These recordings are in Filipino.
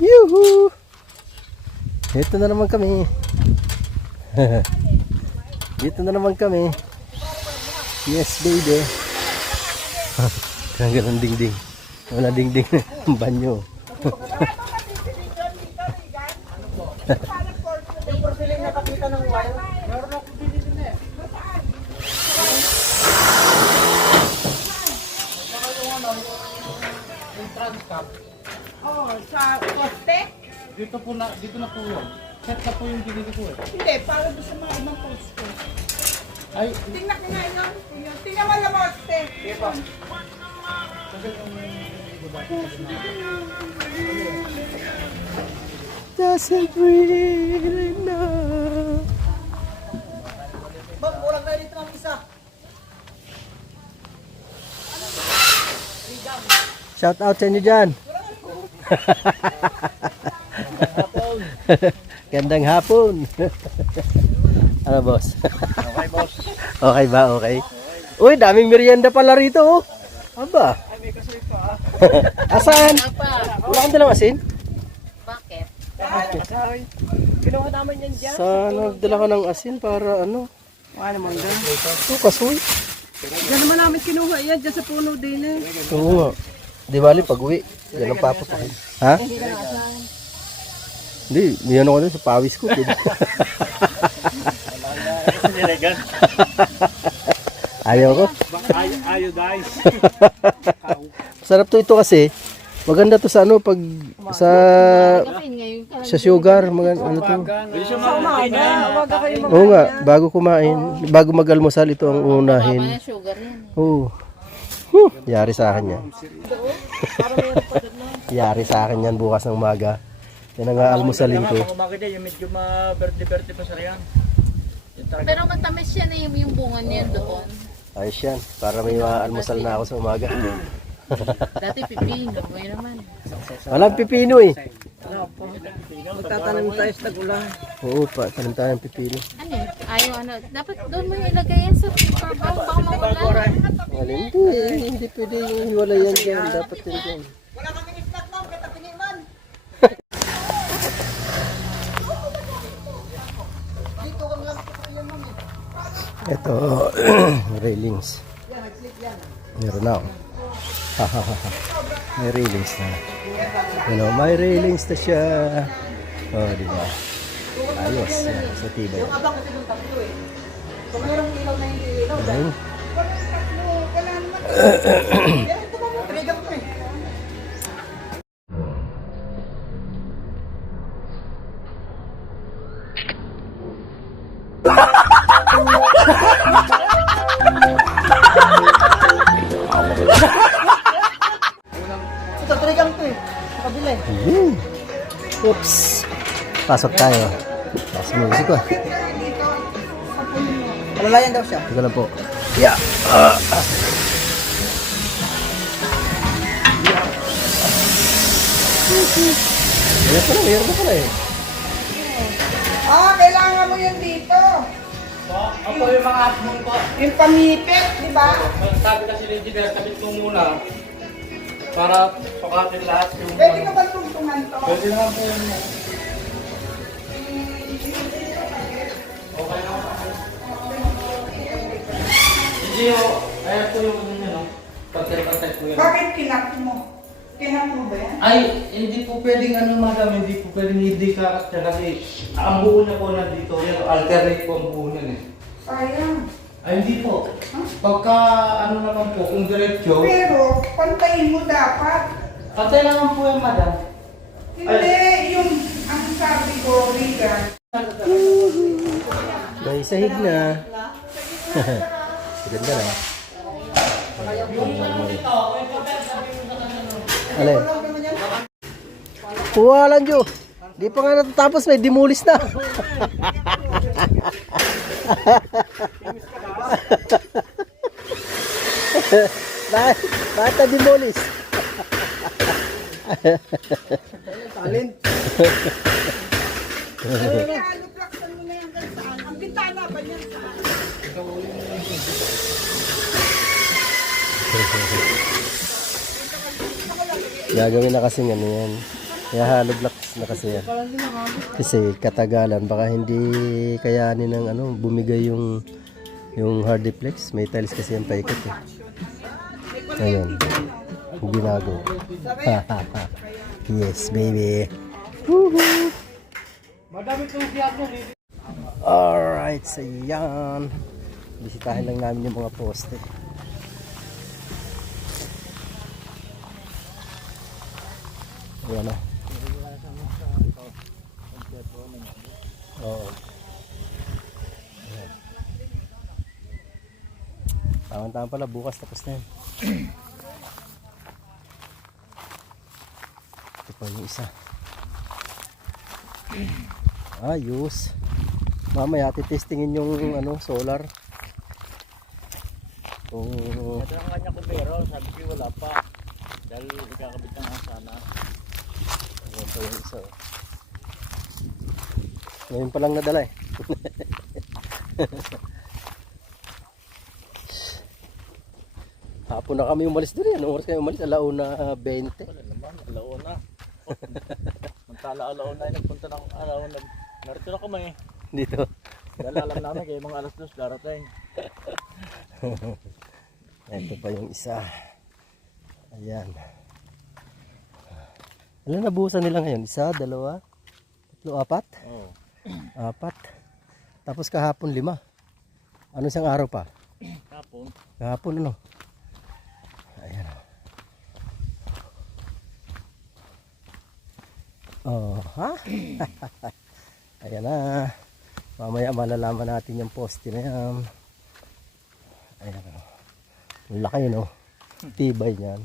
Yuhu! Ito na naman kami. Dito na naman kami. Yes, baby. Tanggal ang dingding. Wala dingding. Ang banyo. Yung porcelain na kapita ng wire, meron ako binili na eh. Yung transcap. Oo, sa poste? Dito na po yun. Set na po yung binili ko eh. Hindi, para doon sa mga ibang poste. Ay, Tingnan ko nga yun. Tingnan mo na poste. di ba? Kasi yung Doesn't really know. Bang, walang kayo dito ng isa. Shout out sa inyo dyan. Gandang hapon. Ano boss? Okay, boss. Okay ba? Okay. Uy, daming merienda pala rito oh. Aba. Ay, may kasi ito ah. Asan? Wala kang dalang asin? Bakit? Sorry. Kinuha naman yan dyan. Sana nagdala ka ng asin para ano? Wala naman doon. Ito kasoy. Diyan naman namin kinuha yan. Diyan sa puno din eh. Oo nga. Di bali pag uwi. Yan ang papapahin. Ha? Hindi. Niyan ako dun sa pawis ko. Ayaw ko. Ayaw guys. Masarap to ito kasi. Maganda to sa ano pag sa sugar, mga ano to. Sa umaga. Umaga kayo Oo nga, bago kumain, bago mag-almusal ito ang unahin. Oo. Yari sa akin yan. Yari sa akin yan bukas ng umaga. Yan ang almusalin ko. Pag umakit yung medyo ma-birthday pa sa riyan. Pero matamis yan eh, yung bunga niyan doon. Ayos yan, para may almusal na ako sa umaga. Dati pipino, may naman. Walang pipino eh. Magtatanim tayo sa tagulang. Oo pa, tanim tayo ng pipino. Ano eh, ayaw ano. Dapat doon mo ilagay yan sa paper bag, baka mawala. Hindi pwede yung hiwalay yan dyan. Dapat yan dyan. Wala kaming snack ma'am. Kita piniman. Dito kami lang sa yan ma'am eh. Ito, railings. Meron na. May railings na. May railings na siya. Oh, di ba? Ayos. Yan, sa tibay. Yung abang kasi ng tatlo eh. Kung merong ilaw na hindi ilaw. Ayun. Wala naman. Pero ito naman. Trigang ko eh. Ito, trigang ko eh. Sa kabila eh. Ayun. Oops. Pasok tayo. Pasok music ko. Malalayan daw siya. Ito lang po. Yeah. Meron pa pala eh. Ah, kailangan mo yan dito. Ako yung mga hapon ko. Yung pamipit, di ba? Sabi kasi ni Engineer, kapit mo muna. Para sukatin lahat yung... Pwede ka ba tungtungan to? Pwede naman po yun. Okay naman. Hindi o, ayan po yung ano nyo, no? Pagkay-pagkay po yan. Bakit kinap mo? Kinap mo ba yan? Ay, hindi po pwedeng ano madam, hindi po pwedeng hindi kakat niya kasi ang buo niya po nandito, yan, alternate po ang buo niya eh. Sayang. Ay, hindi po. Pagka ano naman po, kung diretso, Pero, pantayin mo dapat. patay naman po yan madam. Hindi, yung ang sabi ko, Riga. May sahig na. Ganda na. Alin? Walang Diyo. Di pa nga natatapos, may dimulis na. Bakit na dimulis? Talent. Luplaksan mo na yan saan? Ang bintana ba yan saan? Gagawin na kasing ano yan. Kaya hollow blocks na kasi yan. Kasi katagalan, baka hindi kayanin ng ano, bumigay yung hardiplex. May tiles kasi yung paikot eh. Ayun. Binago. Yes, baby. Woohoo! Alright, so yan. Bisitahin lang namin yung mga poste. Ayan o. Oo. Tama-tama pala, bukas tapos na yan. Ito pa yung isa. Ayos. Mamaya titestingin yung ano, solar. Kung Ito ang kanya kumbero, sabi ko wala pa. Dahil ikakabit ng sana. ayan pa yung isa. Oh. Ngayon pa lang nadala eh. Hapon na kami umalis doon eh. Anong oras kayo umalis? 1:20. Wala naman, alauna. Mantala alauna ay nagpunta ng alauna. Narito na kami. Dito. Dahil alam namin kayo mga alas 2 darating. Ito pa yung isa. Ayan. Alam nabuhusan nila ngayon? 1, 2, 3, 4? Oo. 4. Tapos kahapon 5. Ano siyang araw pa? Kapon. Kahapon ano? Ayan. Oh, ha? Ayan na. Mamaya malalaman natin yung poste na yan. Ayan. Ang laki no? Tibay niyan.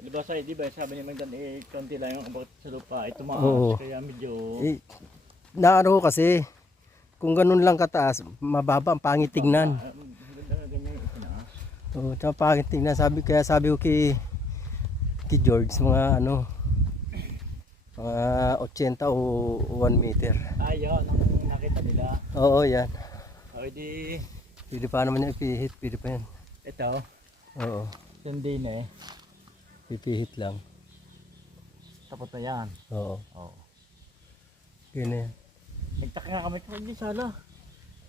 Di ba sabi ni Magdan konti lang yung abot sa lupa. Ito maas Oo. kaya medyo Eh, naano kasi, kung ganun lang kataas, mababa ang pangit tignan. ganyan yung itinaas. Oo, tsaka pangit tignan. Kaya sabi ko kay George, mga ano, mga 80 o 1 meter. Ayaw, nang nakita nila. Oo, yan. O di, Pwede pa naman yung ipihit, pwede pa yan. ito, Oo, hindi na eh. pipihit lang. Tapos na yan. Oo, Oo. yun na yan. Nagtaka nga kami kung hindi sana.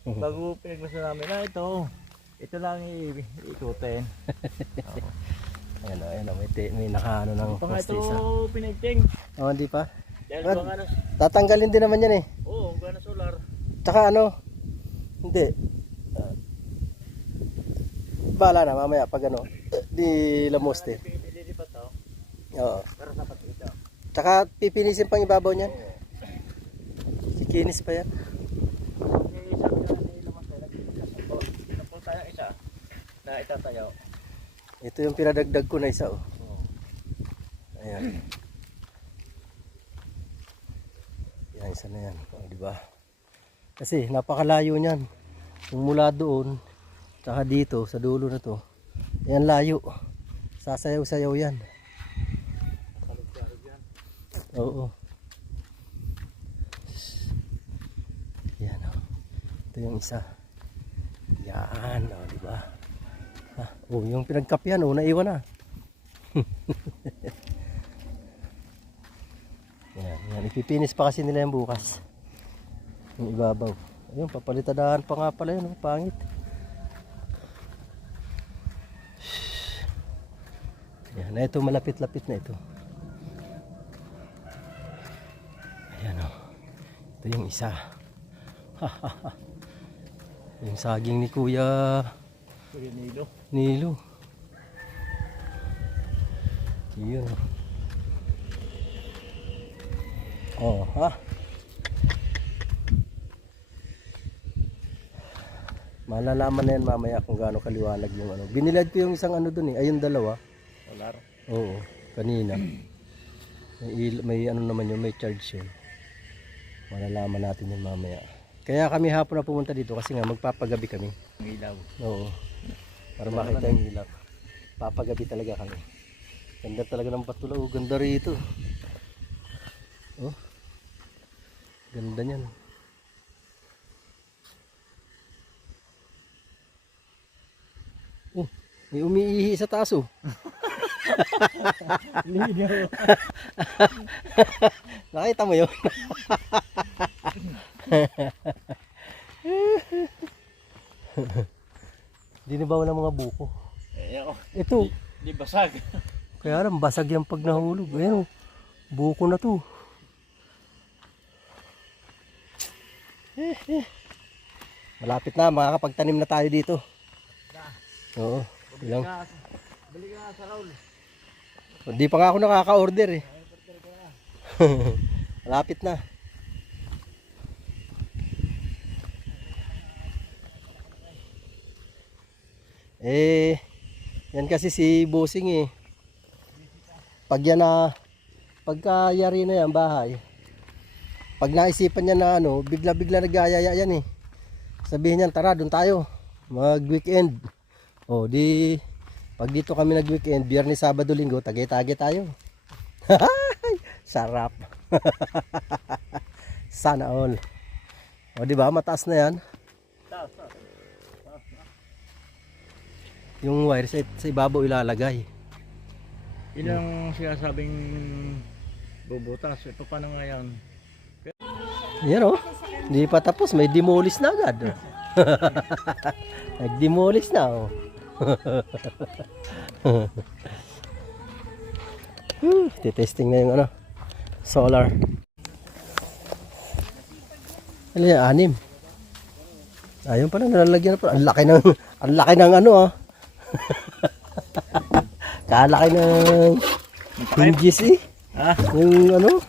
Bago pinaglasa namin na ito lang iikutin. Ayan o, may nakaano ng Pa nga poste ito isa. pinagting. Oo, hindi pa. Dahil But- ba nga na, Tatanggalin din naman yan eh. oo, ba na solar. Tsaka ano, hindi. Bahala na, mamaya pag ano, di lamoste. Lilipat to, Oo. pero dapat ito. Tsaka pipinisin pang ibabaw niyan. Sikinis pa yan. Yung isa na nilamas tayo, pinapol tayo isa na itatayo. Ito yung pinadagdag ko na isa oh. Oo. Ayan. Yan, isa na yan. O, diba? Kasi napakalayo niyan. Kung mula doon, tsaka dito, sa dulo na to, yan layo. Sasayaw-sayaw yan. Kalog-kalog yan. Oo. Yan o. Ito yung isa. Yan o, diba? Oh, yung pinagkapyan o, naiwan na. Yan. Ipipinis pa kasi nila yung bukas. Yung ibabaw. Ayun, papalitadahan pa nga pala yun. Pangit. Yan, na ito malapit-lapit na ito. Ayan o. Ito yung isa. Yung saging ni Kuya Kuya Nilo. Nilo. Yun. Oh, ha? Malalaman na yan mamaya kung gaano kaliwanag yung ano. Binilad ko yung isang ano dun eh. Ayun dalawa. Solar. Oo, kanina. May ano naman yun, may charge yun. Malalaman natin yun mamaya. Kaya kami hapon na pumunta dito kasi nga magpapagabi kami. Ang ilaw. Oo. Para makita yung ilaw. Papagabi talaga kami. Ganda talaga ng Patulaw. Ganda rito. Oh. Ganda niyan. Oh, may umiihi sa taas oh. Ligaw. Nakita mo yun? Hindi na ba ng mga buko? Eh, ako. Ito. Di basag. Kaya lang, basag yan pag nahulog. Ayan o, buko na to. Malapit na, makakapagtanim na tayo dito. Oo. Ilang. Balik ka nga sa Raul. Hindi pa nga ako nakaka-order eh. Malapit na. Yan kasi si Bossing eh. Pag yan na, pagkayari na yan bahay, pag naisipan niya na ano, bigla-bigla nag-aayaya yan eh. Sabihin niyan, tara, doon tayo. Mag-weekend. O, di, pag dito kami nag-weekend, Biyernes, Sabado, Linggo, tagay-tagay tayo. Sarap. Sana all. O, di ba? Mataas na yan. Yung wire sa ibabaw ilalagay. Yun ang sinasabing bubutas. E, paano nga yan? Yan o. Hindi pa tapos. May demolish na agad. Nag-demolish na o. Titesting na yung ano, solar. Ano yan? 6. Ayun pala, nalalagyan na pala. Ang laki ng ano ah. Kalaki ng hinges eh. Ha? Yung ano,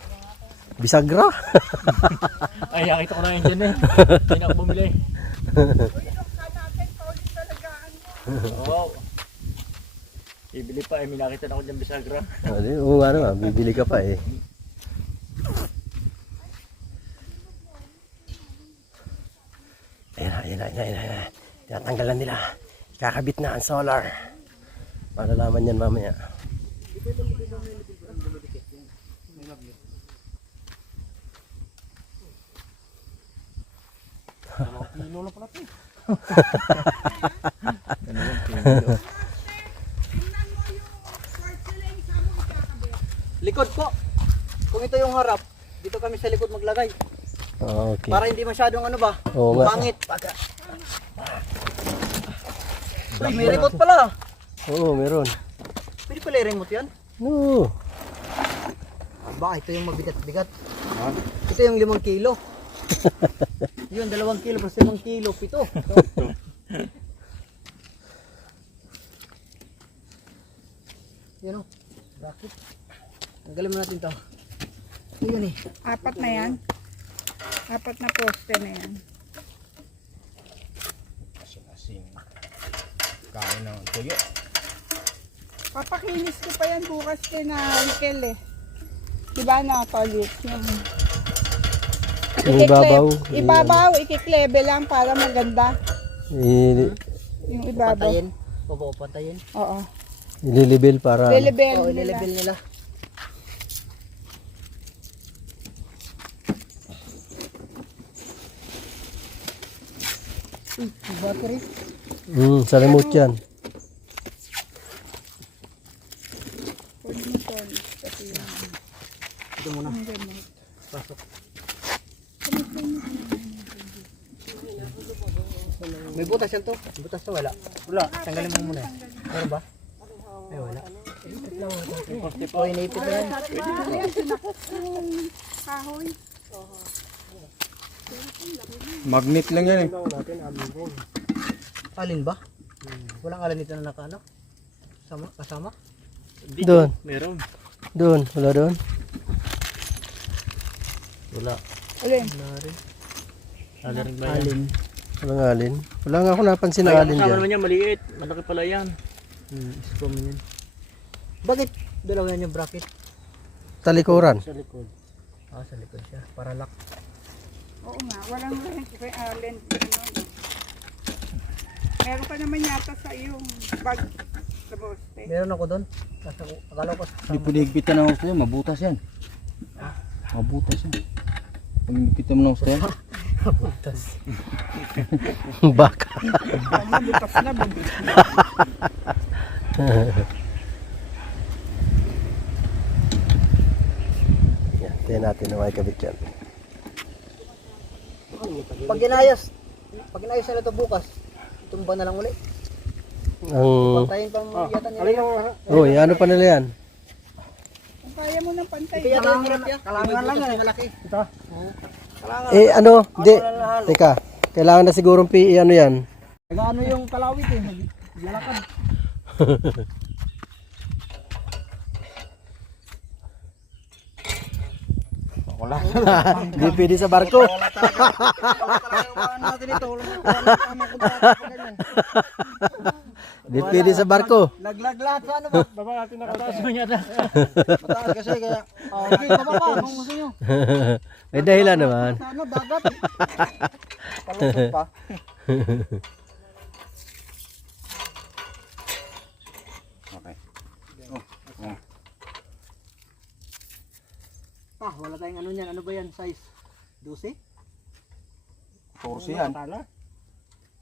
bisagra. Ay, nakita ko na yun dyan eh. Hindi na ako bumili. Oo. Bibili pa eh. May nakita na ako dyan bisagra. Oo nga naman, bibili ka pa eh. Ayan na. Tinatanggalan nila. Kakabit na ang solar. Malalaman yan mamaya. Likod po. Kung ito yung harap, dito kami sa likod maglagay. Okay. Para hindi masyadong ano ba? Oo nga. Pangit. Uy, may remote pala. Oo, meron. Pwede pala i-remote yan? No. Ba, ito yung mabigat-bigat. Ito yung 5 kilo. Yun, 2 kilo plus 5 kilo, 7. Yan o, bracket. Tanggalin mo natin to. Yun eh. 4 na yan. 4 na poste na yan. Kain ng tuyo. Papakinis ko pa yan bukas din na Mikel eh. Diba na toilet yung... Yung ibabaw. Ibabaw, ikik-level lang para maganda. Yung ibabaw. Patayin. Patayin. Oo. Ililibel para... Lelevel Oo, nila. ilelevel nila. Battery. Sa remote yan. Pwede mo toilet. Kasi yung... Ito muna. Ang remote. Pasok. May butas yan to. Butas to wala. Wala. Tanggalin mo muna. Meron ba? Ay wala. Oh, inipit na yan. Kahoy. Magnet lang yan eh. Alin ba? Walang alin dito na naka ano? Kasama? Doon. Meron. Doon. Wala doon. Wala. Alin? Wala rin. Ano rin ba yan? Alin. Walang alin. Wala nga ako napansin na Ay, alin kasama dyan. naman yan, maliit. Malaki pala yan. Scrum yan. Bakit dalawa yan yung bracket? Talikuran. Sa likod. Ah, sa likod siya. Para lock. Oo nga, walang alin. Meron ka naman yata sa iyong bag sa poste. Meron ako doon. Akala ko Hindi pwede higpitan ng gusto yan. Mabutas yan. Mabutas yan. Pag higpitan mo ng gusto yan. Butas. Baka. Tama, butas na. Butas na. Hintayin natin na makikabit yan. Pag inayos na ito bukas, tumba na lang uli. Ang... Pantayin pa mo yata nila. Uy, ano pa nila yan? Kung kaya mo ng pantay. Kaya ito yung hirap yan. Kalangan lang yan. Malaki. Eh ano, di. Teka, kailangan na sigurong ano yan. Ano yung kalawit eh. Lalakad. Wala. Di pwede sa barko. Di pwede sa barko. Laglag lahat sa ano ba? Baba natin nakataas mo niya na. Mataas kasi kaya. Okay, baba pa. Kung gusto nyo. May dahilan naman. Sa ano, dagat. Palusot pa. Okay. Wala tayong ano niyan. Ano ba yan? Size? 12? 14 yan. Tala?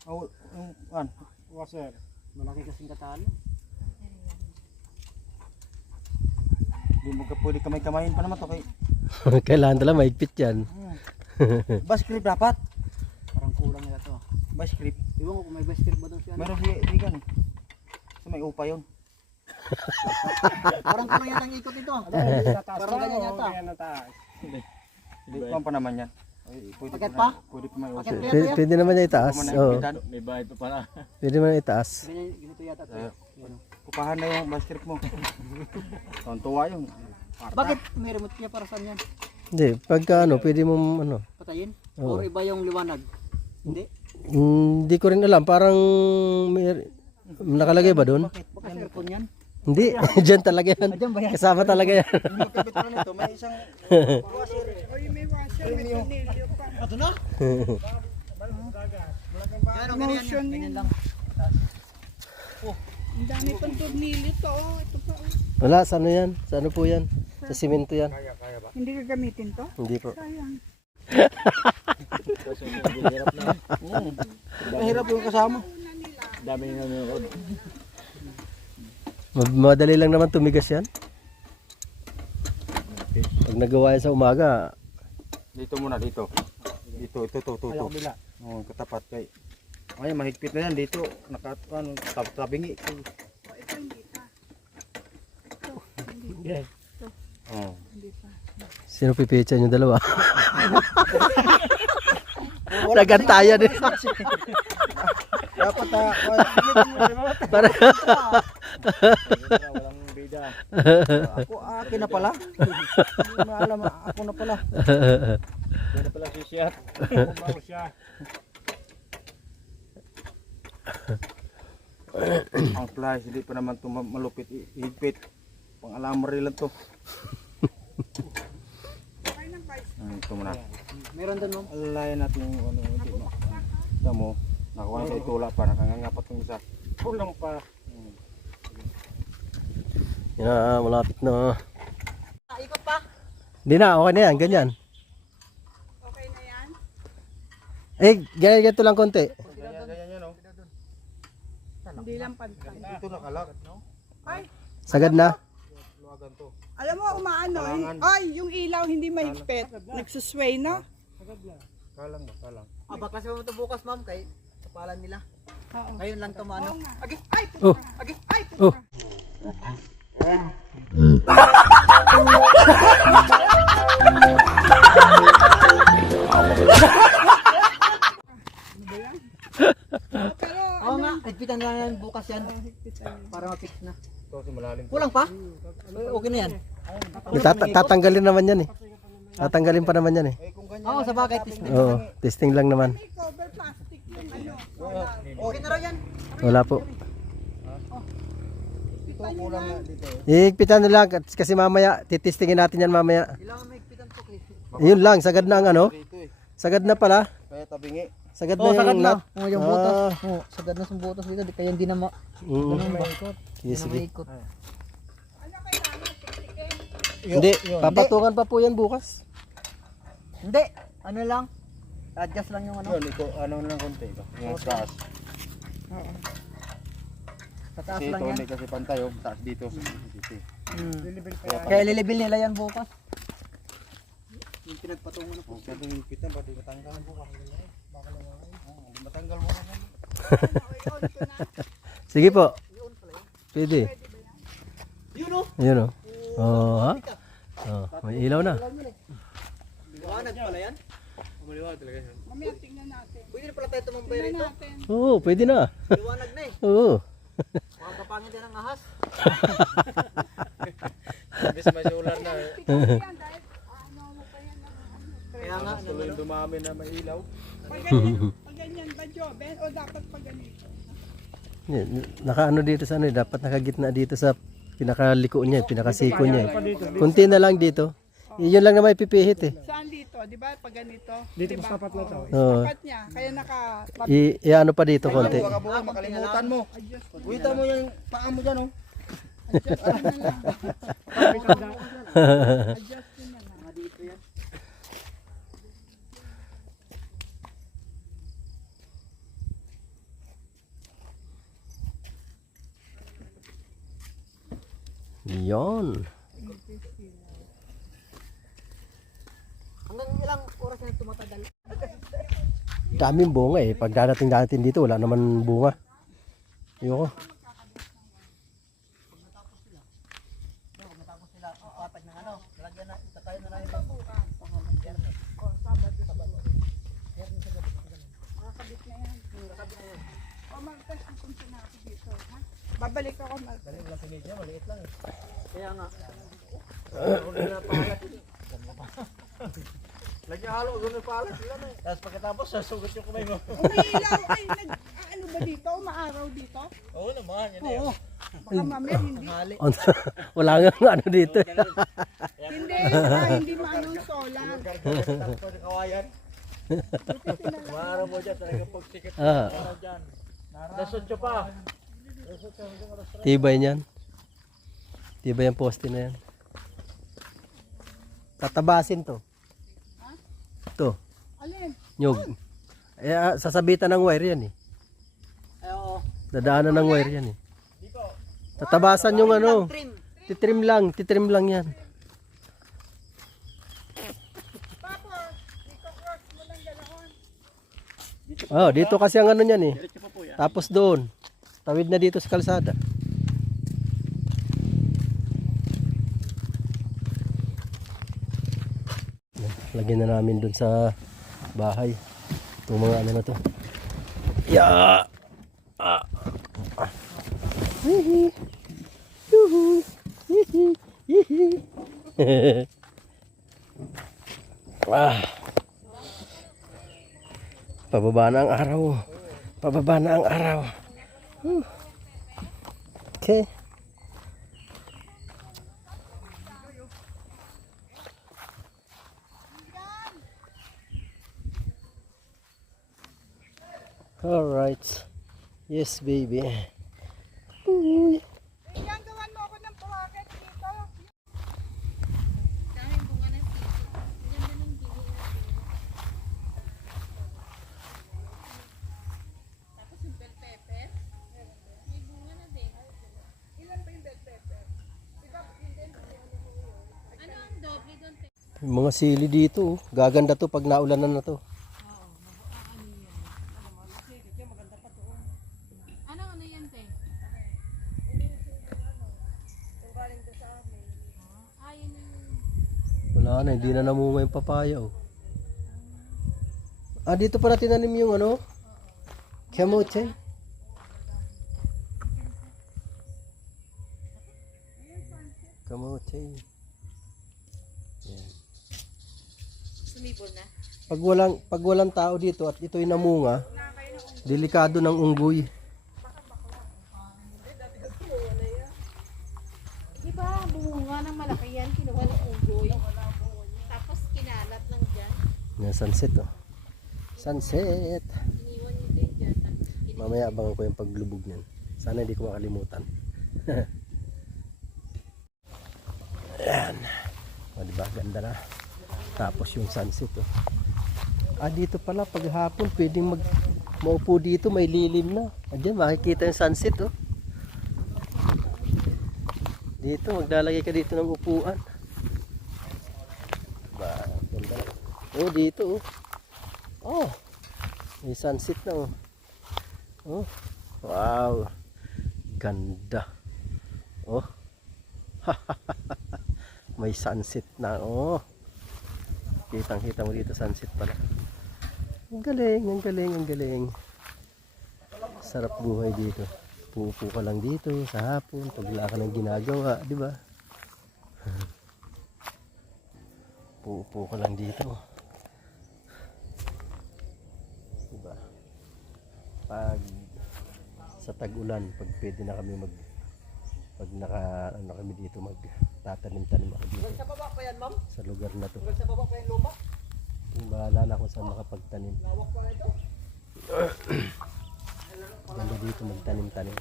Oh, Washer. Malaki kasing katalo. Hindi mo ka pwede kamay-kamayin pa naman to kay. Kailangan talaga mahigpit yan. Bass grip dapat. Parang kulang nila to. Bass grip. Iwan ko kung may basket ba doon siya. Meron si Regan. Sa may upa yun. Parang kulang yata ang ikot ito. Parang ganyan yata. Kaya nataas. Hindi pa naman yan. Ay, pwede Paket pa? pa? Pwede pa may upa. Paket Pwede, pwede naman niya itaas. Oo. May bayad pa pala. Pwede naman itaas. Ganito yata to. Kupahan na yung bass grip mo. Tontuwa yun. Bakit may remote niya para saan yan? Hindi, pagka ano, pwede mo ano. Patayin? Oo. Or iba yung liwanag? Hindi? Hindi ko rin alam, parang may, nakalagay ba doon? Baka sa aircon yan? Hindi, dyan talaga yan. Diyan ba yan? Kasama talaga yan. Kapit pa nito, may isang Oy, may washer, may tornilyo pa. Ito na? Yan, okay na yan. Motion Ganyan yun. lang. Ang dami pang tornilyo to. Oh, ito pa. Oh. Wala, sa ano yan? Sa ano po yan? Sa simento yan. Hindi ka gamitin to? Hindi po. Sayang. mahirap yung kasama. Dami nga nanonood. Madali lang naman tumigas yan. Pag nagawa yan sa umaga, Dito muna, dito. Dito, ito. Oh, katapat kay. Ay, mahigpit na yan dito. Nakatuan, tabingi. Oh. sino pipichan yung dalawa? Nagantayan eh. Dapat Para Walang bida. ako akin na pala. Hindi mo alam, ako na pala. Yan na pala si Chef. Kumbaw siya. Ang flies, hindi pa naman ito malupit, higpit. Pang alamari lang to. Ito muna. Meron doon mo? Alayan natin yung ano. Hindi mo. Ito mo. Nakuha na sa itula pa. Nakangangapat yung isa. Kulang pa. yan na, malapit na. Ikot pa? Hindi na, okay na yan, ganyan. Okay na yan? Eh, ganito lang konti. Ganyan yan, oh. Hindi lang pantay. Ito nakalak. Ay, Sagad na. Luwagan to. alam mo, umaano eh. Ay, yung ilaw hindi mahigpit. Nagsusway, no? Kalang ba? Kalang. Baklas mo ito bukas, ma'am, kay kapalan nila. Oo. Ngayon lang ito maano. Agi! Ay, Oh. Agi! Ay, Oh. pero Oo nga, higpitan na yan bukas yan. Para ma-fix na. Ito kasi malalim. Kulang pa? Okay na yan. Tatanggalin naman yan eh. Tatanggalin pa naman yan eh. Eh kung ganyan. Oo, sa bagay, test na. Oo, testing lang naman. may cover plastic yung ano. Okay na raw yan. Wala po. Ito kulang nga dito. Iigpitan nila kasi mamaya, titestingin natin yan mamaya. Kailangan may higpitan to, kay. Yun lang, sagad na ang ano. Dito eh. Sagad na pala. Kaya tabingi. Sagad na Oo, sagad yung na. nut. Oo, yung butas. Oo, sagad na sa butas dito. Di kaya hindi na Mm. maikot. Sige, Hindi na sige. maikot. Hindi, papatungan pa po yan bukas. Hindi, ano lang. Adjust lang yung ano. Yun, ito, ano lang konti ito. Yung taas. Pataas Kasi lang ito yan. hindi kasi pantay, oh. Taas dito. Dito. Kaya lilibil nila yan bukas. Yung pinagpatungo na po. Huwag ka doon yung pitan, ba di matanggal mo ka. Di matanggal mo ka. Sige po. Pwede. Yun o. Ayun o. Oh, ha? Oh, may ilaw na. Liwanag pala yan. Mamaya tingnan natin. Pwede na pala tayo tumambay Tingnan rito. natin. Oo, pwede na. Liwanag na eh. Oo. Mga kapangit yan ang ahas. Imbes masulan na. Ikaw yan dahil ano mo pa yan. Kaya nga. Tuloy dumami na may ilaw. Pag ganyan ba, Joben? O dapat pag ganito? Nakaano dito sa ano, dapat nakagitna dito sa pinakaliko niya, pinakasiko niya. Kunti na lang dito. Yun lang na may pipihit eh. Saan dito? Di ba pag ganito? Dito diba? Tapat na to. Oo. Tapat niya. Kaya I-ano pa dito konti. Baka buwan, makalimutan mo. Kuwita mo yung paa mo dyan, oh. adjust na lang. Adjust na lang. Mga dito yan. Yon. Hanggang ilang oras na tumatagal? Daming bunga eh. Pag darating natin dito, wala naman bunga. Ayoko. Matapos sila patag ng ano. Lalagyan na, itatayo na lang ito. Makakabit na yan. O mag-test kung sinabi dito. Ha? Babalik ako mag- Kaya nga. Lagyan halo, gano'n palat. Tapos pagkatapos, sasugot yung kamay mo. Umiilaw. Ay, ano ba dito? Maaraw dito? Oo naman, yan Oo. Baka mamaya hindi. Wala nga ano dito. Hindi. Baka hindi maanong solar. Kawayan. Maaraw mo dyan, talagang pagsikit Ah, dyan. Nasot pa. tibay niyan. Tibay ang poste na yan. Tatabasin to. To, Alin? nyug. Eh, sasabitan ng wire yan eh. Ay, oo. Dadaanan ng wire yan eh. Tatabasan yung ano. Trim. Titrim lang yan. Tapos, iko-cross mo lang ganoon. Oh, dito kasi ang ano niyan eh. Tapos doon. Tawid na dito sa kalsada. Lagyan na namin doon sa bahay. Itong mga ano na to. Ya! Ah! Hihi! Yuhu! Hihi! Hihi! Ah! Pababa na ang araw. Pababa na ang araw. Okay. Alright. Yes, baby. Uy. Yan, gawan mo ako ng buhaket dito. Daming bunga na sito. Ganda ng gili. Tapos yung bell pepper. May bunga na din. Ilan ba yung bell pepper? Diba, hindi. Ano ang doble doon? Yung mga sili dito, oh. Gaganda to pag naulanan na to. Ano yan, te? Ah, yun yung... Wala na, hindi na namunga yung papaya, oh. Ah, dito pala tinanim yung ano? Kamote. Kamote. Yan. Sumibol na. Pag walang tao dito at ito'y namunga, delikado ng unggoy. Di ba, bumunga ng malaki yan. Kinuha ng unggoy. Tapos kinalat lang dyan. Yan, sunset, oh. Sunset. Iniwan nyo din dyan. Tapos Mamaya abangan ko yung paglubog niyan. Sana hindi ko makalimutan. Ayan. O, diba? Ganda na. Tapos yung sunset, oh. Ah, dito pala pag hapon pwedeng maupo dito, may lilim na. Andiyan makikita yung sunset, oh. Dito maglalagay ka dito ng upuan. Ba, ganda na. Oh, dito oh. Oh. May sunset na oh. Oh. Wow. Ganda. Oh. May sunset na oh. Kitang-kita mo dito sunset pala. Ang galing, ang galing, ang galing. Sarap buhay dito. Puupo ka lang dito sa hapon pag wala ka ng ginagawa, di ba? Puupo ka lang dito. Diba? Pag sa tag-ulan, pag pwede na kami pag ano kami dito magtatanim-tanim ako dito. Sa baba pa yan, ma'am? Sa lugar na to. Sa baba pa yung lupa? Bahala na kung saan makapagtanim. Lawak pa ito. Ganda dito magtanim-tanim.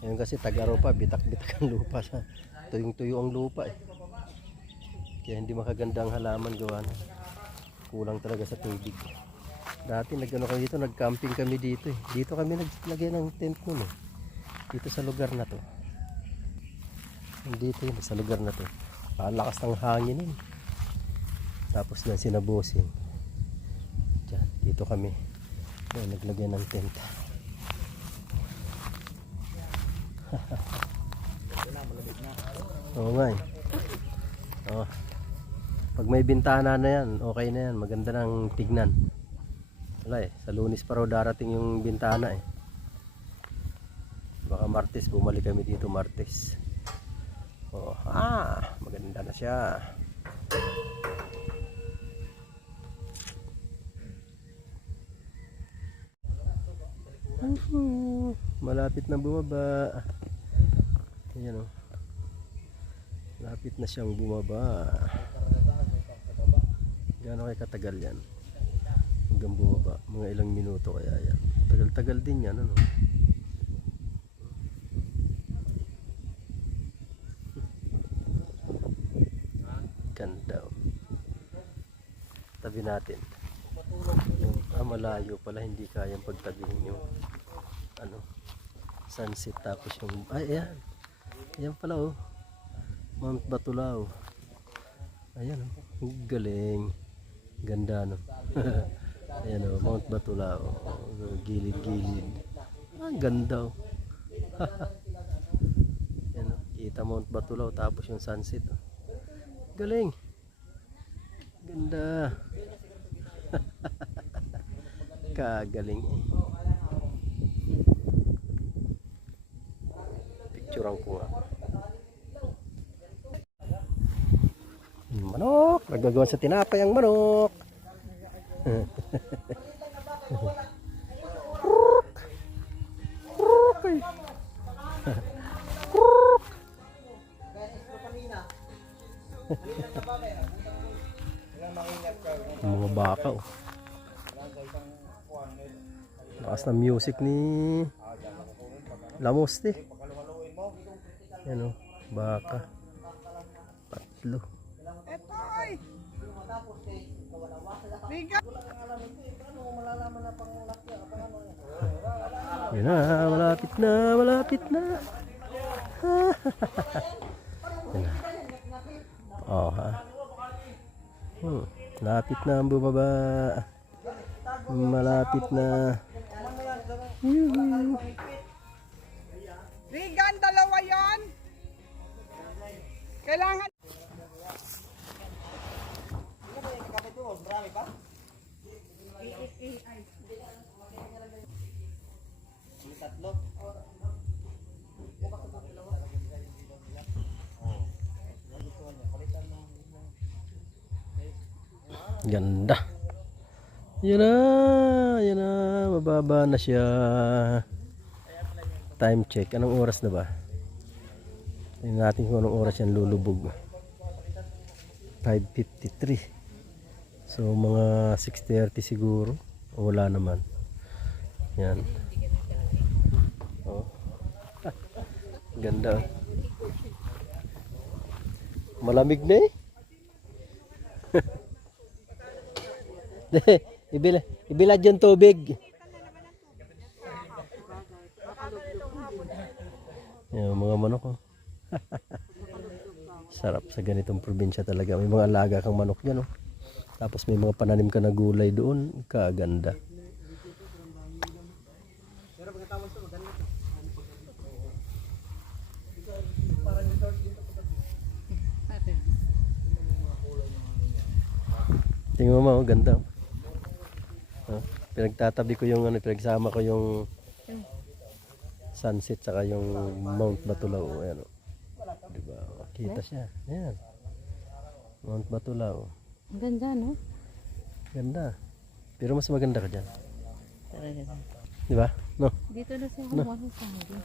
Ngayon kasi tag-araw pa, bitak-bitak ang lupa. Tuyong-tuyo ang lupa eh. Kaya hindi makaganda ang halaman gawa na. Kulang talaga sa tubig. Dati nag-ano kami dito, nag-camping kami dito eh. Dito kami naglagay ng tent nun eh. Dito sa lugar na to. Dito yun, sa lugar na to. Palakas ng hangin yun. Tapos na sinabusin. Diyan, dito kami. Ayan, naglagay ng tent. Oo nga eh. Oh. Pag may bintana na yan, okay na yan. Maganda nang tignan. Wala eh. Sa Lunes pa raw darating yung bintana eh. Baka Martes, bumalik kami dito Martes. Oh, maganda na siya. Malapit na bumaba. Ayan oh. Malapit na siyang bumaba. Gaano kaya katagal yan? Hanggang bumaba. Mga ilang minuto kaya yan. Tagal-tagal din yan ano. Ganda oh. Tabi natin. Malayo pala, hindi kayang pagtabihin yung ano, sunset tapos yung ayan. Ayan pala oh. Mount Batulao. Ayan oh. Galing. Ganda no. Ayan oh, Mount Batulao. Gilid-gilid. Ang ganda oh. Ayan oh. Kita Mount Batulao tapos yung sunset oh. Galing. Ganda. Kagaling eh. Picturean ko nga. Manok. Nagagawa sa tinapay ang manok. Mga baka oh. Lakas ng music ni Lamoste. Yan o, baka. Tatlo. Etoy! Biga! Yan na, malapit na, malapit na. Yan na. Oh ha. Malapit na ang bumaba. Malapit na. Bigan, dalawa yan! Kailangan... Ganda. Yan na, yan na, mababa na siya. Time check, anong oras na ba? Tingnan natin kung anong oras yan lulubog. 5:53. So mga 6:30 siguro. O wala naman. Yan. Oh. Ganda. Malamig na eh. Ibilad yung tubig. Yung mga manok oh. Sarap sa ganitong probinsya talaga. May mga alaga kang manok dyan oh. Tapos may mga pananim ka na gulay doon, kaganda. Tingnan mo, ganda. Oh, pinagtatabi ko yung ano, pinagsama ko yung sunset saka yung Mount Batulao. Ayan, oh. Diba? Kita siya. Ayan. Mount Batulao. Ang ganda, no? Ganda. Pero mas maganda ka dyan. Talaga. Diba? No? Dito na siya kumuha sa akin.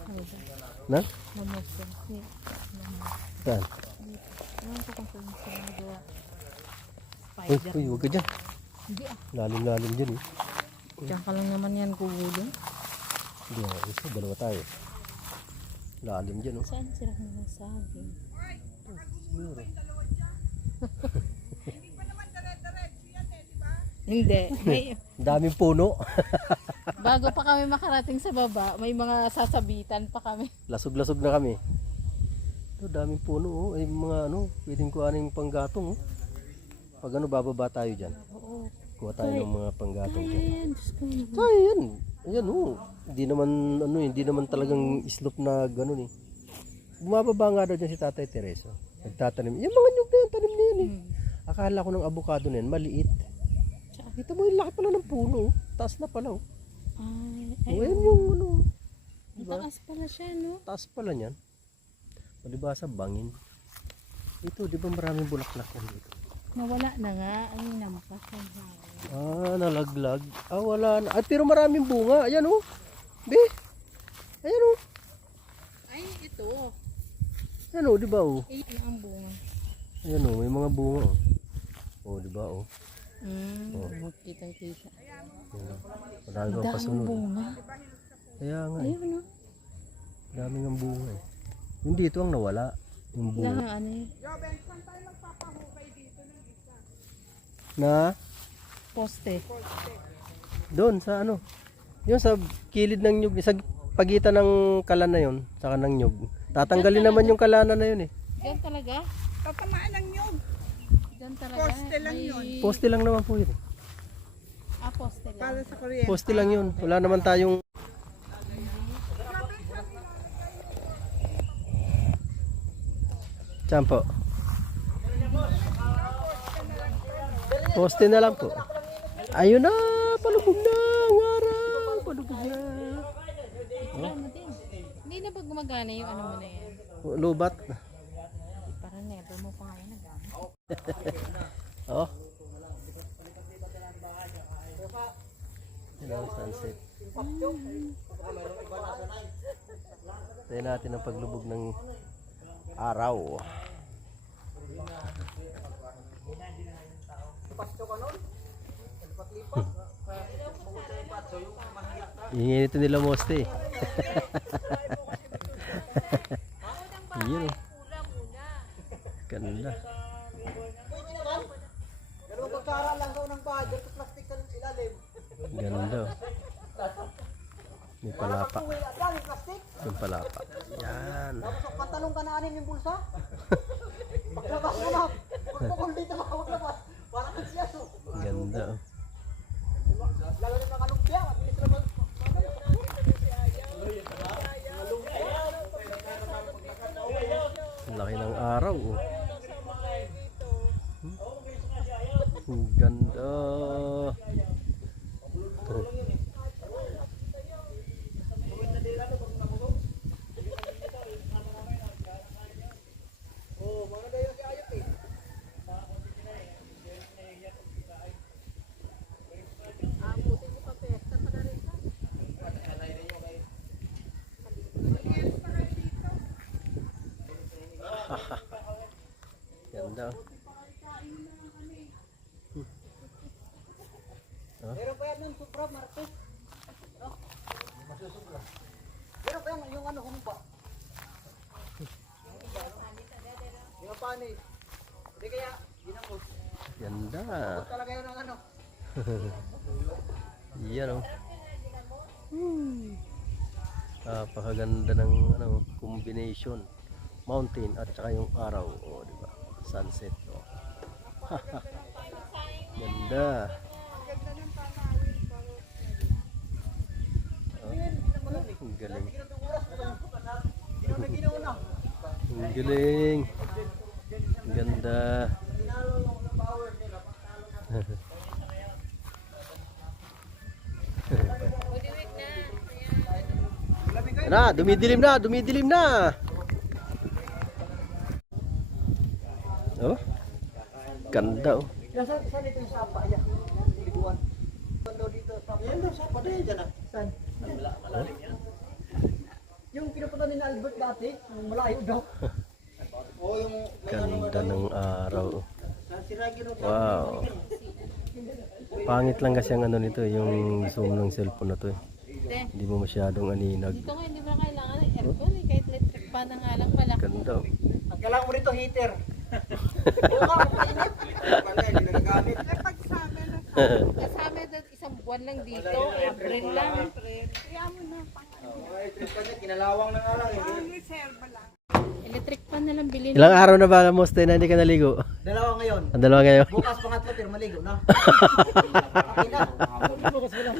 Na? Mamosto. Saan? Ewan ko kung saan siya nagawa. Uy, Spider. uy, huwag ka dyan. Hindi ah. Lalim-lalim dyan eh. Diyan ka lang naman yan gugulong. Hindi, isa, dalawa tayo. Lalim dyan oh. Saan sila nagsasabi? Siguro. Hindi. May, Daming puno. bago pa kami makarating sa baba, may mga sasabitan pa kami. Lasog-lasog na kami. Ito, daming puno oh. Ay mga ano, pwedeng kuhanin yung panggatong oh. Pag ano, bababa tayo dyan. Oo. Kuha tayo ng mga panggatong dyan. Ayan, Diyos ko. Ay, yan. Ayan oh. Hindi naman, ano, hindi naman talagang slope na gano'n eh. Bumababa nga daw dyan si Tatay Tereso. Nagtatanim. Yung mga nyug na yan, tanim na yan eh. Akala ko ng avocado na yan, maliit. Kita mo yung laki pala ng puno. Oh. Taas na pala oh. Ay, Oh, ayan yung ano. Diba? taas pala siya, no? Taas pala niyan. Palibasa bangin. Ito, di ba maraming bulaklak yan dito? Nawala na nga. Ay, nampas. Ah, nalaglag. Ah, wala na. Ay, pero maraming bunga. Ayan oh. Be. Ayan oh. Ay, ito. Ayan oh, di ba oh? Ay, ang bunga. Ayan oh, may mga bunga oh. Oh, di ba oh? Kitang-kita. Ayan, oh. Marami pang Daming pasunod. bunga. Kaya nga eh. Ayun, no? Daming ang bunga eh. Yung dito ang nawala. Yung bunga. Lahat, ano eh. Na? Poste. Doon sa ano? Yung sa kilid ng nyug, sa pagitan ng kalan na yun, saka ng nyug. Tatanggalin naman yung kalana na yun eh. Diyan talaga? Tatamaan ng nyog. Diyan talaga? Poste lang yun. Poste lang naman po yun. Ah, poste lang. Para sa kuryente. Poste lang yun. Wala naman tayong... Saan po? Poste na lang po. Ayun na! Palubog na! Ang araw! Palubog na! Wala mo din. Hindi na ba gumagana yung ano mo na yan? Lubat. Parang never mo pa ngayon nagana. Oh. Yan ang sunset. Tayo natin ang paglubog ng araw. Ingin ito nila moste. Yun. Ganda. Dalawang pagkara lang daw ng bahay, dito plastic sa ilalim. Ganda. May palapa. Yan, yung plastic. Yung palapa. Yan. Tapos pantalong ka na anin yung bulsa. Paglabas mo na. Pagpukul dito makawaglabas. Parang siya so. Ganda. Lalo na mga lumpia. Mabilis naman. Laki ng araw. Oh. Ang ganda. Ganda. Meron pa yan ng supra, Martes. Meron pa yan yung ano, humba. Yung panis. Hindi kaya, ginamos. Ganda. Talaga yun ang ano. Yan oh. Napakaganda ng ano, combination. Mountain at saka yung araw, oh, di ba? Sunset, oh. Ganda. Ganda. Oh, ang galing. Ang galing. Ang ganda. Na, dumidilim na, dumidilim na. Oh. Ganda oh. Saan ito yung sapa? Yan. Liguan. Dito. Yan daw, sapa na yan dyan ah. Saan? Malalim yan. Yung pinupunta ni Albert dati, yung malayo daw. Ganda ng araw. Wow. Pangit lang kasi ang ano nito, yung zoom ng cellphone na to. Hindi mo masyadong aninag. Dito nga, hindi mo na kailangan ng aircon eh. Kahit electric pa na nga lang malaki. Ganda oh. Ang kailangan mo dito, heater. Kasama doon isang buwan lang dito. April lang. Kaya mo na pang Kinalawang na nga lang. reserva lang. Electric pan na lang bilhin. Ilang araw na ba Moste na hindi ka naligo? Dalawa ngayon. Ang dalawa ngayon. Bukas pangatlo, pero maligo na. Okay na. Bukas wala.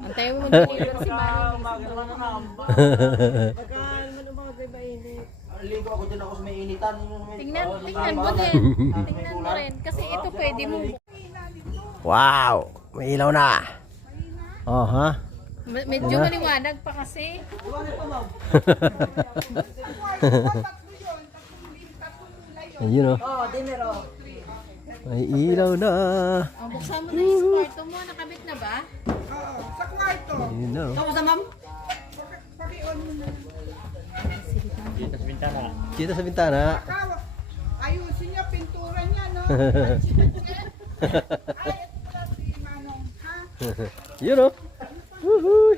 Antayin mo mag-deliver si Manong. Ligo ako dyan ako sa may initan. Tingnan mo din. Tingnan mo rin. Kasi ito pwede mo. Wow! May ilaw na. Oh, ha? Medyo maliwanag pa kasi. Ayun oh. Oh, dinner oh. May ilaw na. Ang buksan mo na yung kwarto mo. Nakabit na ba? Oo, sa kwarto. Ayun na oh. Saan sa ma'am? Paki-on mo na. Dito sa bintana. Kita sa bintana. Ayusin niya, pintura niya, no? Ay, ito pala si Manong, ha? Yun oh. Woohoo!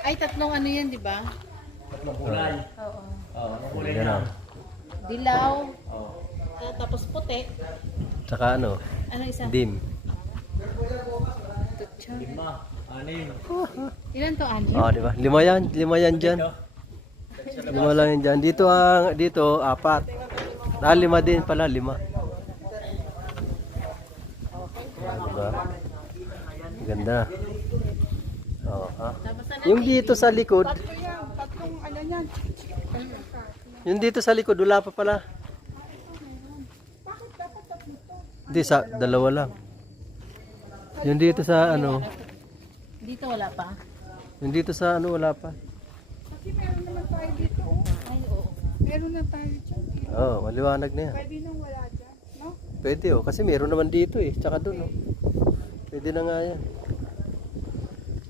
Ay, tatlong ano yan, di ba? Tatlong kulay. Oo. Oo, anong kulay Yan na? oh. Dilaw. Oo. Tapos puti. Tsaka ano? Ano isa? Dim. Tutsa. 5, 6. Ilan to, Anyo? Oh, di ba? Lima yan dyan. Lima lang yan dyan. Dito 4. 5 din pala, 5. Diba? Ganda. Oh, ha? Tapos na Yung dito sa likod, Tatlo yan, tatlong ano yan. yung dito sa likod, wala pa pala. Bakit dapat tatlo to? Hindi, sa 2 lang. Yung dito sa ano, dito wala pa. yung dito sa ano, wala pa. Kasi meron naman tayo dito, oh. Ay, oo. Meron na tayo dyan. Oh, maliwanag na yan. Pwede nang wala dyan, no? Pwede oh, kasi meron naman dito eh, tsaka doon oh. Pwede na nga yan.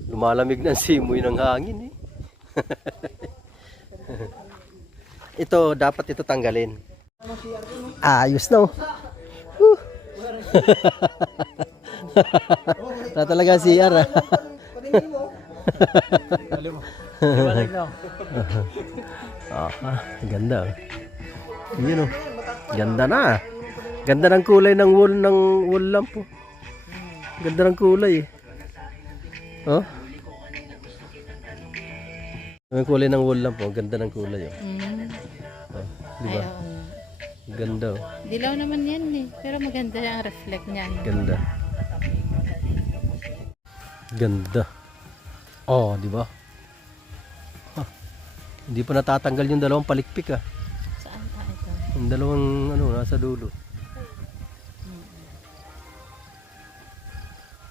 Lumalamig na ang simoy ng hangin eh. Ito, dapat ito tanggalin. Ayos na oh. Woo! Na talaga CR ah. Liwanag na. Ganda oh. Yun oh. Ganda na. Ganda ng kulay ng wall lamp oh. Ganda ng kulay eh. Oh. Yung kulay ng wall lamp oh. Ganda ng kulay oh. Oh, di Ay, ba? oo. Ganda oh. Dilaw naman yan eh. Pero maganda ang reflect niya. Ganda. Ganda. Oh, di ba? Huh. Hindi pa natatanggal yung dalawang palikpik ah. Saan pa ito? Yung dalawang ano nasa dulo.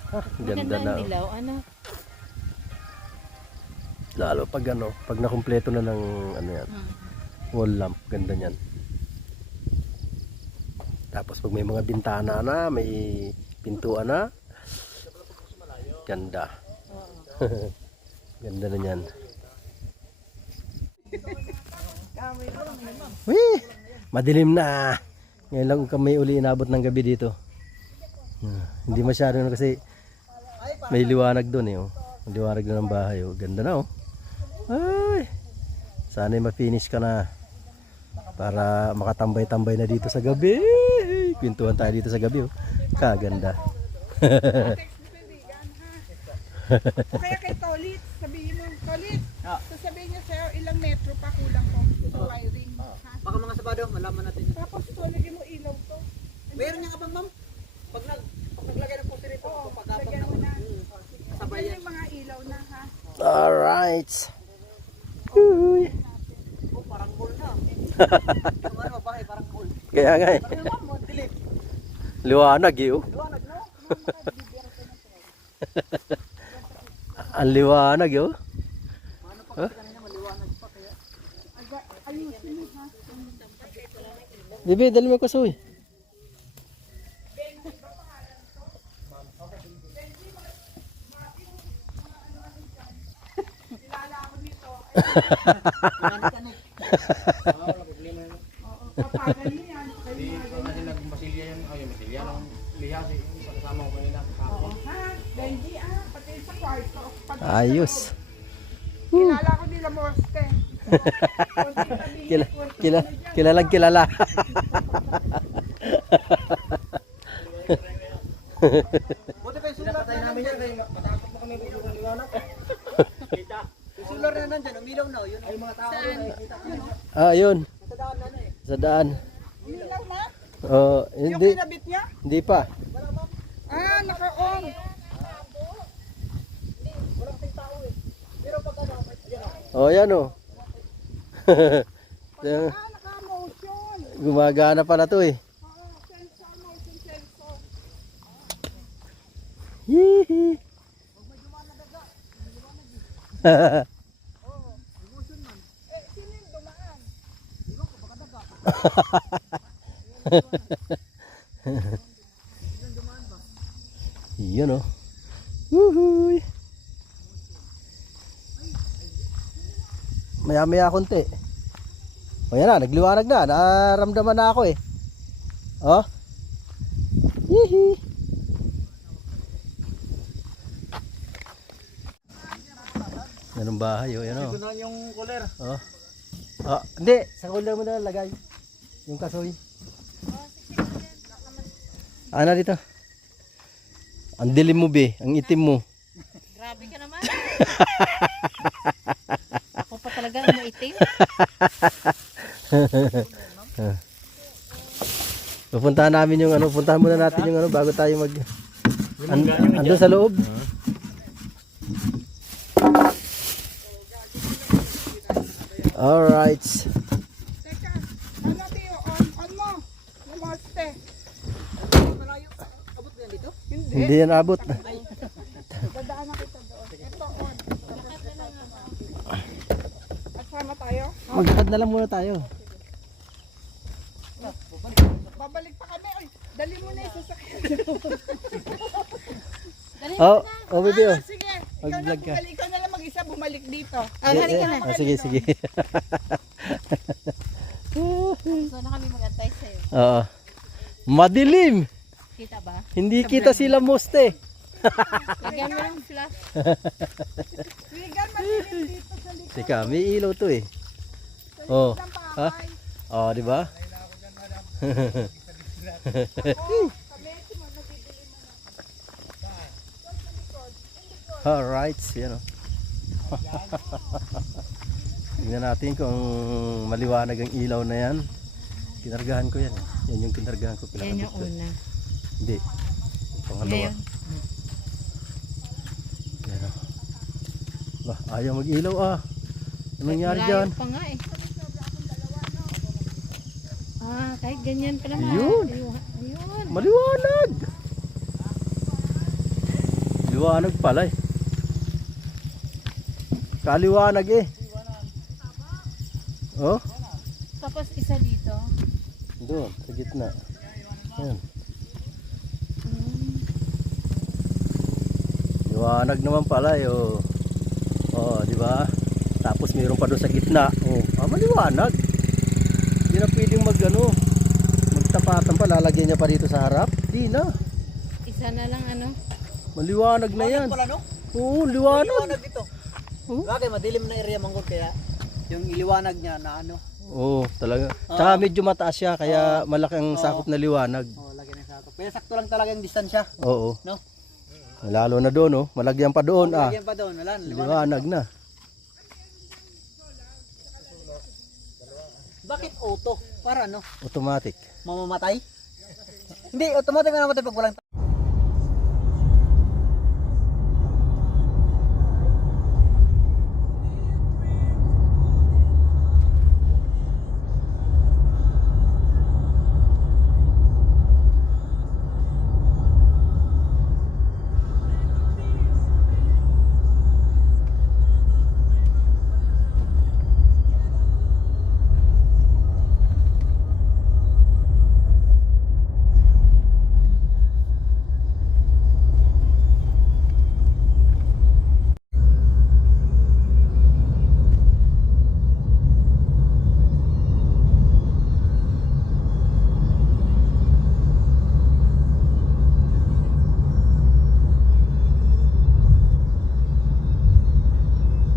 Ah, ganda Maganda na. ang Oh. dilaw. Ano? Lalo pag ano, pag nakumpleto na ng ano yan, wall lamp, ganda niyan. Tapos pag may mga bintana na, may pintuan na, ganda. Ganda na niyan. Wih! Madilim na. Ngayon lang kami uli inabot ng gabi dito. Hindi masyado na kasi may liwanag doon eh. Oh. May liwanag na ng bahay. Oh. Ganda na oh. Ay! Sana'y ma-finish ka na para makatambay-tambay na dito sa gabi. Kwentuhan tayo dito sa gabi oh. Kaganda. O kaya kay Tolit, sabihin mo, Tolit, sasabihin niya sa'yo ilang metro pa kulang ko sa wiring. Ha? Baka mga Sabado, malaman natin. to, lagyan mo ilaw to. Meron niya ka bang, ma'am? Pag naglagay ng poste rito, pag-apat Lagyan mo na. sabay Yan yan. yung mga ilaw na ha. Alright. Oh, parang mall na. Yung ano, bahay, parang mall. Kaya nga eh. Ano ma'am, mo, dilim. Liwanag eh. Oh. Liwanag, no? Ang liwanag eh. Oh. Ano pa kasi kanina, maliwanag pa kaya. Ayusin mo ha. Bibi, dali mo kasoy. Kanik-kanik. Wala problema yan. Kapagan mo yan. Kasi nagmasilya yan. Ay, masilya ng liha. Kasama ko kanina. Oo ha. Benji pati sa kwarto. Pati Ayos. kilala ko nila Moste. Kilalang kilala. Buti pa yung sulat na namin yan. Matakot pa kami ng liwanag. Yung sulat na nandyan, umilaw na. Yun ay mga tao na nakikita. Yun, oh. Ah, yun. Sa daan na ano eh. Sa daan. Umilaw na? Oh, Yung hindi. kinabit niya? Hindi pa. Naka-on. Wala kasing tao eh. Pero pag ano, yan oh. Oh, yan oh. Yan. Naka-motion. Gumagana pala to eh. Sensor, motion sensor. Hihi. Sino yung dumaan? Yun oh. Woohoo. Maya-maya konti. O yan na, nagliwanag na. Naramdaman na ako eh. Oh. Hihi. Yan ang bahay oh. Yan oh. Ito na yung cooler. Oh. Oh, hindi. Sa cooler mo na lagay. Yung kasoy. Ano dito? Ang dilim mo be. Ang itim mo. Grabe ka naman. Ako pa talaga ang maitim. Pupuntahan namin yung ano. Puntahan muna natin yung ano bago tayo mag... Andun sa loob. Alright. Teka, Tiyo? On mo. Yung Moste. Malayo. Abot ba yan dito? Hindi yan abot. Dadaan na kita doon. Ito on. At sama tayo. Maglakad na lang muna tayo. Babalik pa kami. Ay, dali mo na yung sasakyan. Oh, oh baby oh. Sige. Ikaw na, Mag-vlog ka. ikaw na lang mag-isa bumalik dito. Halika na. Oh, sige, sige. So na kami mag-antay sa'yo. Oo. Madilim. Kita ba? Hindi kita sila Moste. Lagyan mo ng flash. Regan, malilim dito sa likod Teka, may ilaw to eh. Oh. ng Ha? bahay. Oh, di ba? Kabeti mo, nabibili mo na. Alright, yan oh. Tingnan natin kung maliwanag ang ilaw na yan. Kinargahan ko yan. Yan yung kinargahan ko. Yan yung Pinakabit ko. una. Hindi. Yung pangalawa. Ngayon. Yan oh. Bah, ayaw mag-ilaw ah. Anong nangyari dyan? Malayo pa nga eh. Kahit ganyan pa naman. Ayun. Ayun. Maliwanag! Liwanag pala eh. Kaliwanag eh. Oh, Tapos isa dito. doon, sa gitna. Yan. Liwanag naman pala eh. Oh, oh di ba? Tapos mayroon pa doon sa gitna. Oh, maliwanag. Hindi na pwedeng magtapatan pa. Lalagyan niya pa dito sa harap. Di na. Isa na lang ano. Maliwanag na yan. Wala no? Oo, liwanag. Liwanag dito. Oh. Bagay, madilim na area manggod kaya yung iliwanag niya na ano. Oo, talaga. Tsaka medyo mataas siya, kaya malaki ang sakop na liwanag. Oh, lagyan ng sakop. Kaya sakto lang talaga yung distansya. Oo. No? Lalo na doon, oh. Malagyan pa doon, ah. Lagyan pa doon, wala. Liwanag. Liwanag na. Bakit auto? Para ano? Automatic. Mamamatay? Hindi, automatic na namatay pag walang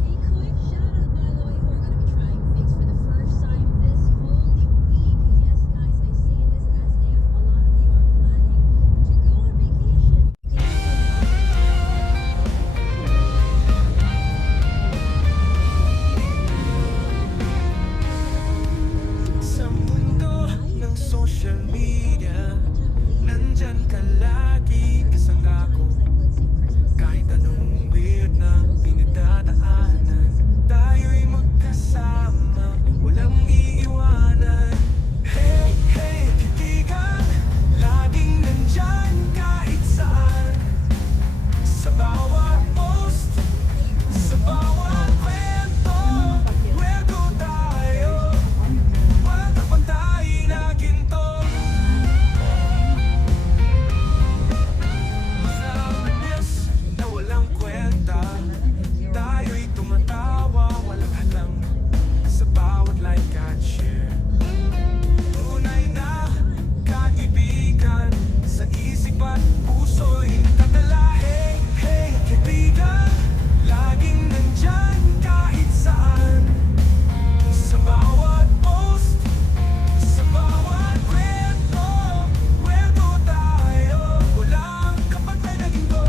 Hey, quick shout out, by the way, we're gonna be trying things for the first time this holy week. Yes, guys, I say this as if a lot of you are planning to go on vacation. Sa mundo ng social media, nandyan ka lagi kasama ko. Kahit anong weird na pinagdadaanan, tayo'y magkasama, walang iiwanan. Hey, hey, kaibigan, laging nandyan kahit saan. Sa bawat post, sa bawat kwento, kwento tayo. Walang kapantay na ginto. Sa witness na walang kwenta, tayo'y tumatawa, walang halang. Sa bawat like at share, tunay na kaibigan. Sa isip at puso'y tatala. Hey, hey, kaibigan, laging nandyan kahit saan. Sa bawat post, sa bawat kwento, kwento tayo. Walang kapantay na ginto.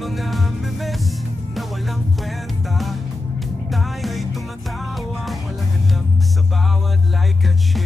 Mga memes na walang kwenta, tayo'y tumatawa, walang alam. Sa bawat like at share,